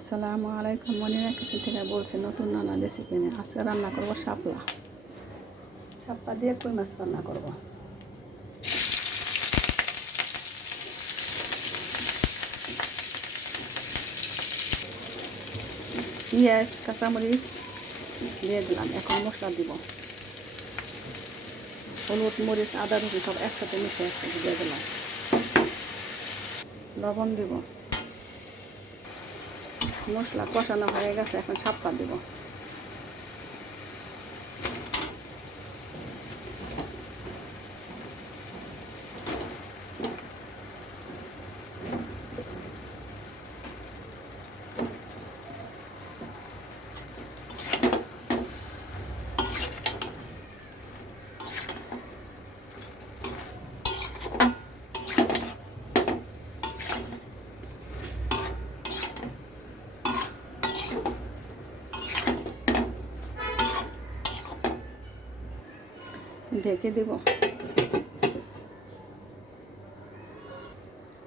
আসসালামু আলাইকুম। মনিরা কিচেন থেকে বলছে, নতুন নানা রেসিপি নিয়ে। আজকে রান্না করব শাপলা। শাপলা দিয়ে কই মাছ রান্না করব। পেঁয়াজ, কাঁচামরিচ দিয়ে দিলাম। এখন মশলা দিব। হলুদ, মরিচ, আদা, রসুন সব একসাথে মিশে একসাথে দিয়ে দিলাম। লবণ দিব। মশলা কষানো হয়ে গেছে এখন ছাপ্পা দেব। ঢেকে দেব।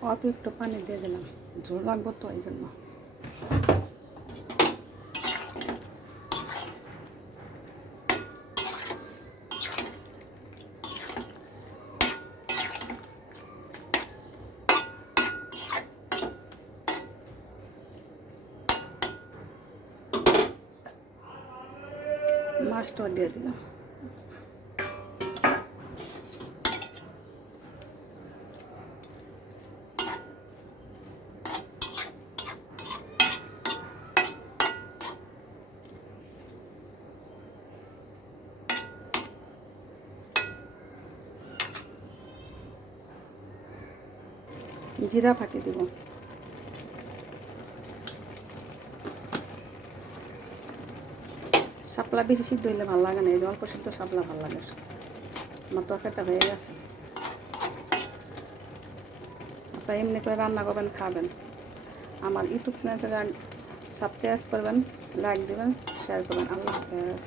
অল্প একটু পানি দিয়ে দিলাম। ঝোল রাখব তো এই জন্য। মাছটাও দিয়ে দিলাম। জিরা ফাটি দিব। শাপলা বেশি সিদ্ধ হইলে ভালো লাগে না, এই অল্প সিদ্ধ শাপলা ভালো লাগে। আমার তরকারিটা হয়ে গেছে। আচ্ছা এমনি করে রান্না করবেন, খাবেন। আমার ইউটিউব চ্যানেলটা সাবস্ক্রাইব করবেন লাইক দেবেন শেয়ার করবেন। আল্লাহ হাফেজ।